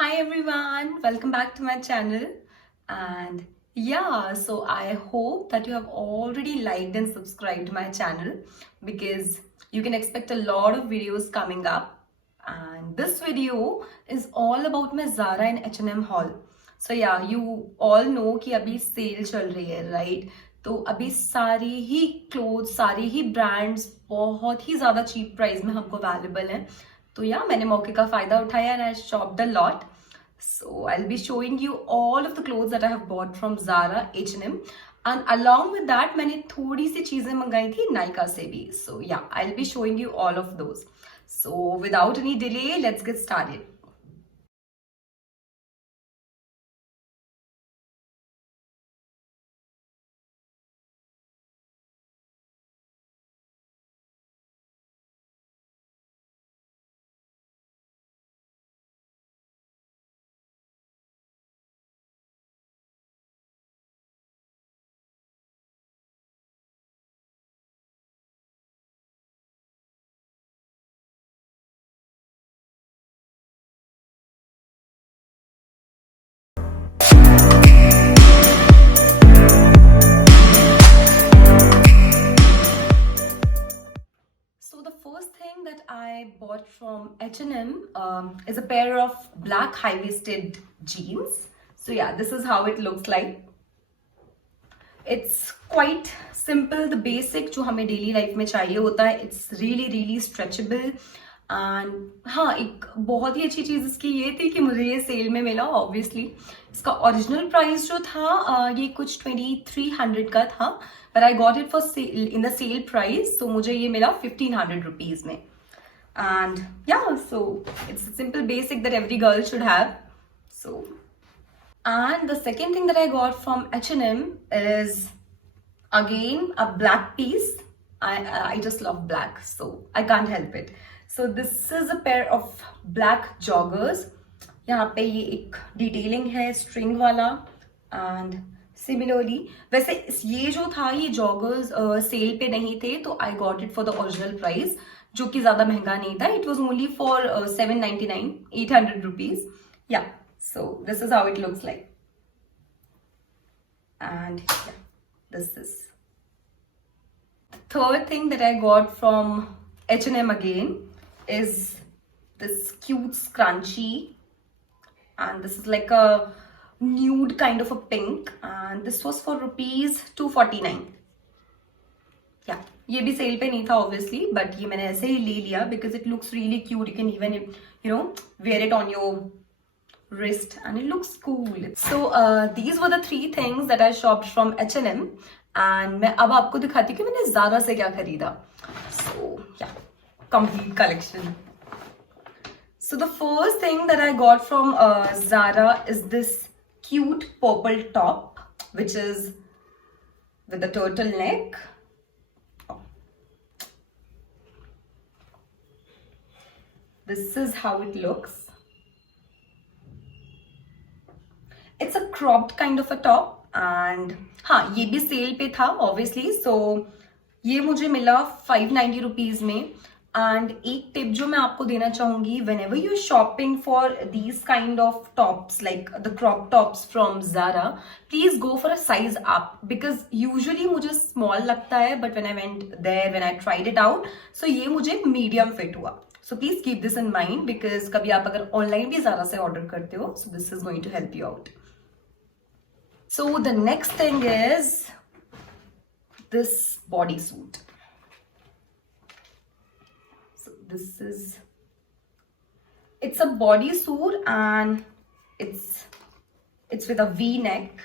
Hi everyone, welcome back to my channel. And yeah, so I hope that you have already liked and subscribed my channel because you can expect a lot of videos coming up. And this video is all about my Zara and H&M haul. So yeah, you all know कि अभी cell चल रही है, right? तो अभी सारी ही clothes, सारी ही brands बहुत ही ज़्यादा चीप प्राइस में हमको अवेलेबल हैं. तो या मैंने मौके का फायदा उठाया and I shopped a lot. So I'll be showing you all of the clothes that I have bought from Zara, H&M, and along with that मैंने थोड़ी सी चीजें मंगाई थी नायका से भी. So yeah, I'll be showing you all of those. So without any delay, let's get started. So the first thing that I bought from H&M is a pair of black high-waisted jeans. So yeah, this is how it looks like. It's quite simple, the basic जो हमें daily life में चाहिए होता है. It's really stretchable. And हाँ, एक बहुत ही अच्छी चीज़ इसकी ये थी कि मुझे ये सेल में मिला. ऑब्वियसली इसका ओरिजिनल प्राइस जो था ये कुछ 2300 का था, but I got it for sale in the sale price. So मुझे ये मिला 1500 rupees में. And yeah, so it's a simple basic that every girl should have. So, and the second thing that I got from H&M is again a black piece. I just love black, so I can't help it. So this is a pair of black joggers. यहाँ पे ये एक detailing है string वाला. And similarly वैसे ये जो था ये जॉगर्स सेल पे नहीं थे, तो I got it for the original price, जो कि ज्यादा महंगा नहीं था. It was only for 799, 800 rupees. या so this is how it looks like. And this is the third thing that I got from H&M again is this cute scrunchie, and this is like a nude kind of a pink, and this was for rupees 249. yeah, ये भी sale पे नहीं था obviously, but ये मैंने ऐसे ही ले लिया because it looks really cute. You can even wear it on your wrist and it looks cool. So these were the three things that I shopped from H&M, and मैं अब आपको दिखाती हूँ कि मैंने Zara से क्या खरीदा. So yeah, complete collection. So the first thing that I got from Zara is this cute purple top, which is with the turtleneck. This is how it looks. It's a cropped kind of a top, and हाँ, ये भी sale पे था obviously. So ये मुझे मिला 590 rupees में. And एक टिप जो मैं आपको देना चाहूंगी, whenever you're shopping for these kind of tops like the crop tops from Zara, please go for a size up, because usually मुझे small लगता है, but when I went there, when I tried it out, so ये मुझे medium fit हुआ. So please keep this in mind, because कभी आप अगर online भी Zara से order करते हो, so this is going to help you out. So the next thing is this bodysuit. So this is, it's a bodysuit and it's with a V-neck.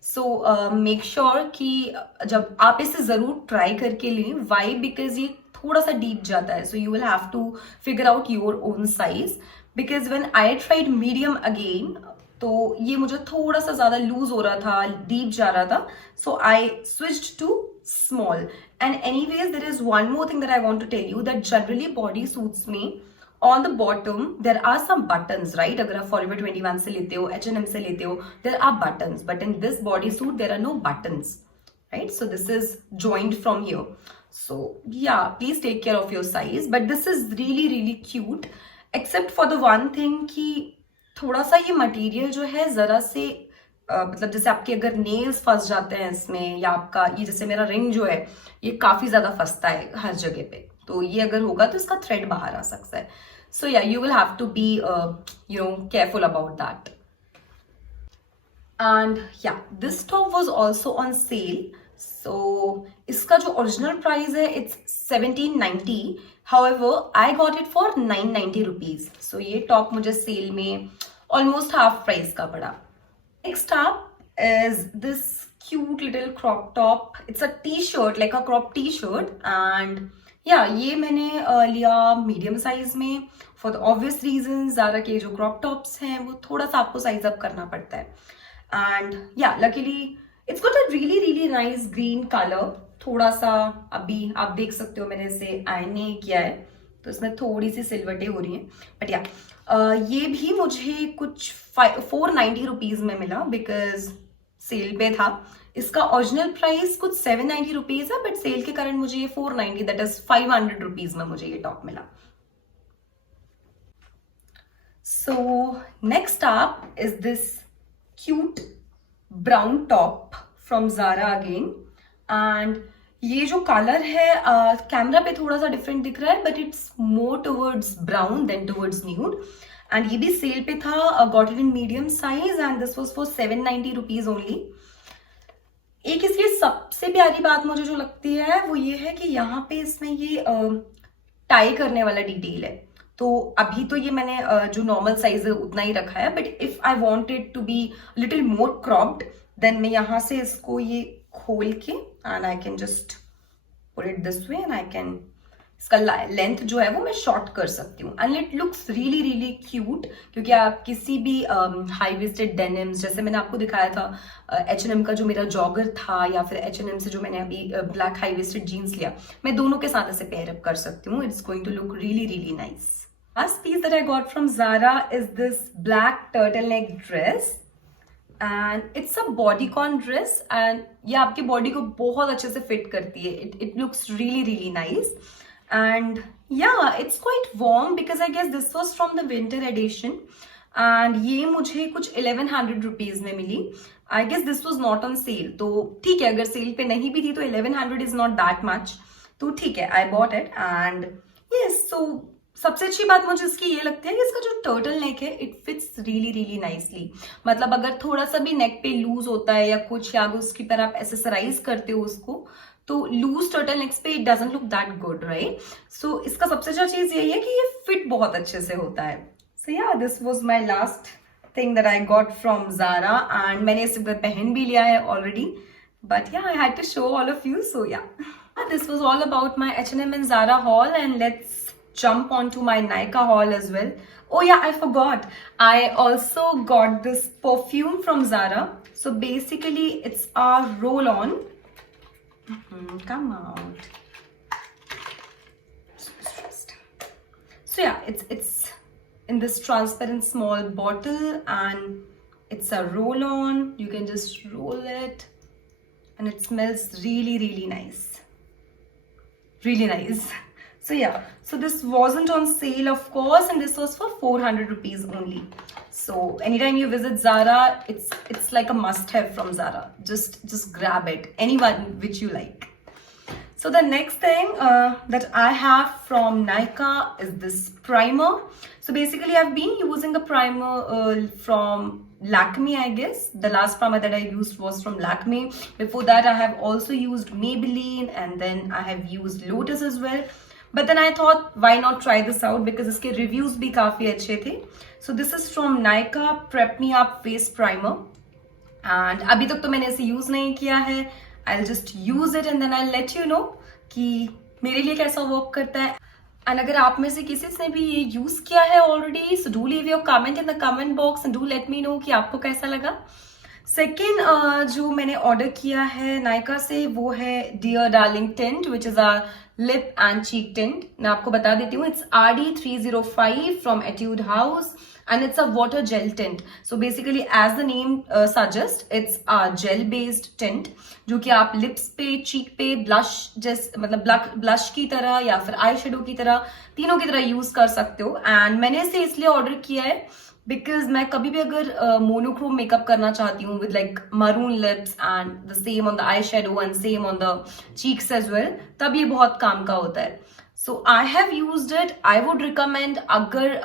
So make sure कि जब आप इसे जरूर try करके लें. Why? Because ये थोड़ा सा डीप जाता है. So you will have to figure out your own size. Because when I tried medium again, तो ये मुझे थोड़ा सा ज्यादा लूज हो रहा था, डीप जा रहा था. So I switched to small. And anyways there is one more thing that I want to tell you, that generally bodysuits में on the bottom there are some buttons, right? अगर आप Forever 21 से लेते हो, H&M से लेते हो, there are buttons, but in this bodysuit there are no buttons, right? So this is joined from here. So yeah, please take care of your size. But this is really cute, except for the one thing कि थोड़ा सा ये material जो है जरा से मतलब जैसे आपके अगर नेल्स फंस जाते हैं इसमें, या आपका ये जैसे मेरा रिंग जो है ये काफी ज्यादा फंसता है हर जगह पे, तो ये अगर होगा तो इसका थ्रेड बाहर आ सकता है. So yeah you will have to be careful about that. And yeah this top was also on sale. So इसका जो ओरिजिनल प्राइस है it's 1790. However, I got it for 990 rupees. So ये टॉप मुझे cell में almost half price का पड़ा. Next up is this cute little crop top. It's a t-shirt, like a crop t-shirt. And yeah, ये मैंने लिया medium size में for the obvious reasons. Zara के जो crop tops हैं वो थोड़ा सा आपको साइज अप करना पड़ता है. And yeah, luckily it's got a really really nice green color. थोड़ा सा अभी आप देख सकते हो मैंने इसे आयरन नहीं किया है तो इसमें थोड़ी सी सिलवटें हो रही हैं. बट या ये भी मुझे कुछ 490 रुपीज में मिला बिकॉज सेल पे था. इसका ओरिजिनल प्राइस कुछ 790 रुपीज है, बट सेल के कारण मुझे ये 490, दैट इज 500 रुपीज में मुझे ये टॉप मिला. So next up is this cute brown top from Zara again. And ये जो कलर है कैमरा पे थोड़ा सा डिफरेंट दिख रहा है, but it's more towards brown than towards nude. And ये भी सेल पे था. Got it in medium size and this was for 790 rupees only. एक इसकी सबसे प्यारी बात मुझे जो लगती है वो ये है कि यहाँ पे इसमें ये टाई करने वाला डिटेल है. तो अभी तो ये मैंने जो नॉर्मल साइज है उतना ही रखा है, but if I wanted to be little more cropped then मैं यहाँ से इसको ये खोल के and I can just put it this way and I can इसका लेंथ जो है वो मैं शॉर्ट कर सकती हूँ. And it looks really really cute, क्योंकि आप किसी भी हाई वेस्टेड डेनिम्स, जैसे मैंने आपको दिखाया था H&M का जो मेरा जॉगर था, या फिर H&M से जो मैंने अभी ब्लैक हाई वेस्टेड जीन्स लिया, मैं दोनों के साथ ऐसे पेयर अप कर सकती हूँ. It's going to look really really nice. Last piece that I got from Zara is this black turtleneck dress. And it's a bodycon dress and ये आपकी बॉडी को बहुत अच्छे से फिट करती है. It looks really really nice. And yeah, it's quite warm because I guess this was from the winter edition. And ये मुझे कुछ 1100 रुपीज में मिली. I guess this was not on sale. तो ठीक है, अगर सेल पे नहीं भी थी तो 1100 is not that much. तो ठीक है, I bought it. And yes, so सबसे अच्छी बात मुझे इसकी ये लगती है कि इसका जो टर्टल नेक है it fits really really nicely. मतलब अगर थोड़ा सा भी नेक पे लूज होता है या कुछ, या उसकी तरह आप एसेसराइज करते हो उसको, तो लूज टर्टल नेक्स पे it doesn't look that good, right. So इसका सबसे अच्छा चीज यही है कि ये फिट बहुत अच्छे से होता है. So yeah this was my last thing that I got from Zara. And मैंने इसे पहन भी लिया है already, but yeah I had to show all of you. So yeah this was all about my H&M and Zara haul, and let's jump onto my Nykaa haul as well. Oh yeah, I forgot. I also got this perfume from Zara. So basically, it's a roll-on. Come out. So stressed. So yeah, it's in this transparent small bottle, and it's a roll-on. You can just roll it, and it smells really really nice. Really nice. So yeah, so this wasn't on sale of course, and this was for 400 rupees only. So anytime you visit Zara, it's like a must have from Zara. Just grab it, anyone which you like. So the next thing that I have from Nykaa is this primer. So basically I've been using a primer from Lakme, I guess. The last primer that I used was from Lakme. Before that I have also used Maybelline, and then I have used Lotus as well. But then I thought, why not try this out, because इसके reviews भी काफी अच्छे थे. So this is from Nykaa Prep Me Up Face Primer. And अभी तक तो मैंने इसे यूज नहीं किया है. I'll just use it and then I'll let you know कि मेरे लिए कैसा वर्क करता है. And अगर आप में से किसी ने भी ये यूज किया है already, so do leave your comment in the comment box and do let me know कि आपको कैसा लगा. सेकेंड जो मैंने ऑर्डर किया है नायका से वो है dear darling tint, which is a lip and cheek tint. मैं आपको बता देती हूँ, it's RD305 from Etude House and it's a water gel tint. So basically as the name suggests, it's a gel based tint जो कि आप lips पे, चीक पे ब्लश जैसे मतलब ब्लश की तरह या फिर आई शेडो की तरह, तीनों की तरह यूज कर सकते हो. एंड मैंने इसे इसलिए ऑर्डर किया है बिकॉज मैं कभी भी अगर मोनोक्रोम मेकअप करना चाहती हूँ with like maroon lips and the same on the eye shadow and same on the cheeks as well, तब ये बहुत काम का होता है. So I have used it. I would recommend अगर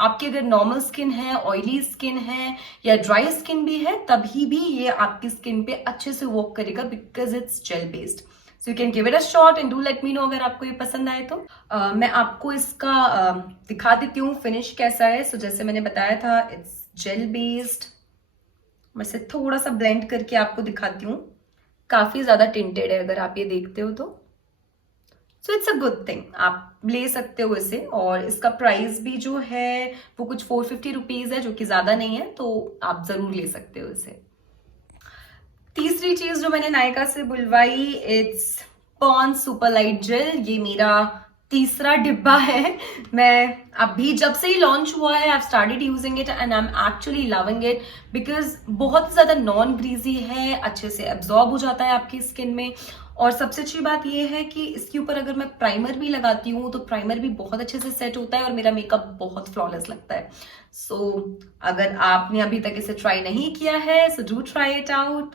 आपकी अगर नॉर्मल स्किन है, ऑयली स्किन है या ड्राई स्किन भी है, तभी भी ये आपकी स्किन पे अच्छे से वर्क करेगा because it's gel based. So you can give it a shot and do let me know अगर आपको ये पसंद आए तो. मैं आपको इसका दिखा देती हूँ फिनिश कैसा है. सो जैसे मैंने बताया था, इट्स जेल बेस्ड. मैं इसे थोड़ा सा ब्लेंड करके आपको दिखाती हूँ. काफी ज्यादा टिंटेड है अगर आप ये देखते हो तो. So it's a good thing, आप ले सकते हो इसे. और इसका प्राइस भी जो है वो कुछ 450 रुपीज है, जो कि ज्यादा नहीं है, तो आप जरूर ले सकते हो इसे. तीसरी चीज जो मैंने नायका से बुलवाई, it's Pond's super light gel. ये मेरा तीसरा डिब्बा है. मैं अभी जब से ही लॉन्च हुआ है, I started using it and I am actually loving it because बहुत ज्यादा नॉन ग्रीजी है, अच्छे से एब्जॉर्ब हो जाता है आपकी स्किन में. और सबसे अच्छी बात यह है कि इसके ऊपर अगर मैं प्राइमर भी लगाती हूँ तो प्राइमर भी बहुत अच्छे से सेट होता है और मेरा मेकअप बहुत फ्लॉलेस लगता है. सो अगर आपने अभी तक इसे ट्राई नहीं किया है, so do try it out.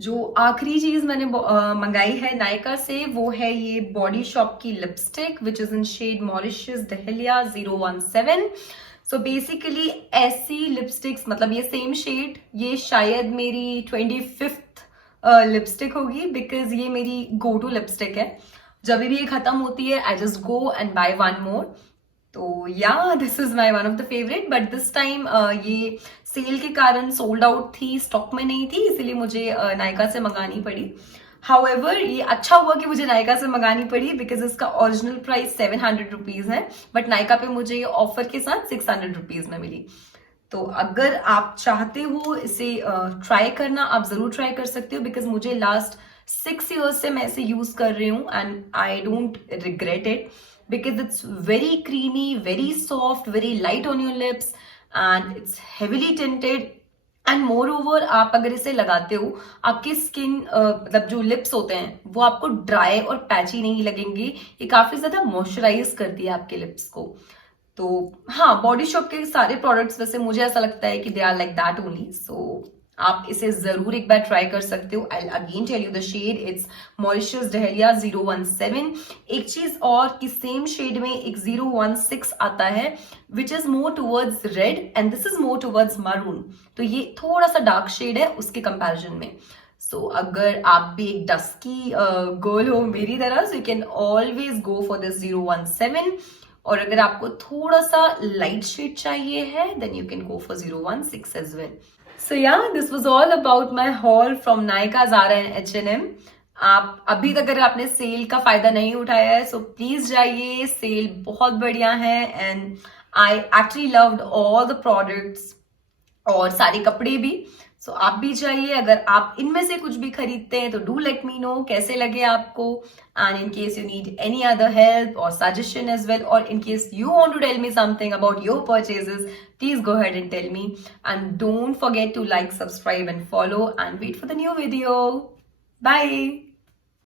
जो आखिरी चीज मैंने मंगाई है नायका से, वो है ये बॉडी शॉप की lipstick which is in shade Mauritius dahlia 017. So basically ऐसी लिपस्टिक्स, मतलब ये सेम शेड, ये शायद मेरी 25th लिपस्टिक होगी बिकॉज ये मेरी गो टू लिपस्टिक है. जब भी ये खत्म होती है, I just go and by one more. तो या this is my one of the favourite. But this time ये सेल के कारण सोल्ड आउट थी, स्टॉक में नहीं थी, इसीलिए मुझे नायका से मंगानी पड़ी. हाउएवर ये अच्छा हुआ कि मुझे नायका से मंगानी पड़ी बिकॉज इसका ओरिजिनल प्राइस 700 रुपीज है, बट नायका पे मुझे ये ऑफर के साथ 600 रुपीज में मिली. तो अगर आप चाहते हो इसे ट्राई करना, आप जरूर ट्राई कर सकते हो बिकॉज मुझे लास्ट 6 years से मैं इसे यूज कर रही हूँ and I don't regret it because it's very creamy, very soft, very light on your lips and it's heavily tinted. And more over आप अगर इसे लगाते हो, आपकी स्किन मतलब जो लिप्स होते हैं वो आपको ड्राई और पैची नहीं लगेंगे. ये काफी ज्यादा मॉइस्चराइज करती है आपके लिप्स को. तो हाँ, बॉडी शॉप के सारे प्रोडक्ट्स वैसे मुझे ऐसा लगता है कि they are like that only. So आप इसे जरूर एक बार ट्राई कर सकते हो. I again tell you the shade, it's Mauritius dahlia 017. एक चीज और कि सेम शेड में एक 016 आता है which is more towards red and this is more towards maroon. तो ये थोड़ा सा डार्क शेड है उसके कंपैरिजन में. सो अगर आप भी एक डस्की गर्ल हो मेरी तरह, so you can always go for this 017. और अगर आपको थोड़ा सा लाइट शेड चाहिए है, then you can go for 016 as well. So yeah, this was all about my haul from Nykaa, Zara and H&M. आप अभी तक अगर आपने सेल का फायदा नहीं उठाया है, सो प्लीज जाइए, सेल बहुत बढ़िया है and I actually loved all the products और सारे कपड़े भी. सो आप भी जाइए. अगर आप इनमें से कुछ भी खरीदते हैं तो डू लेट मी नो कैसे लगे आपको. And in case you need any other help और सजेशन एज वेल, और in case you want to tell me something about your purchases, please go ahead and tell me. And don't forget to like, subscribe and follow and wait for the new video. Bye.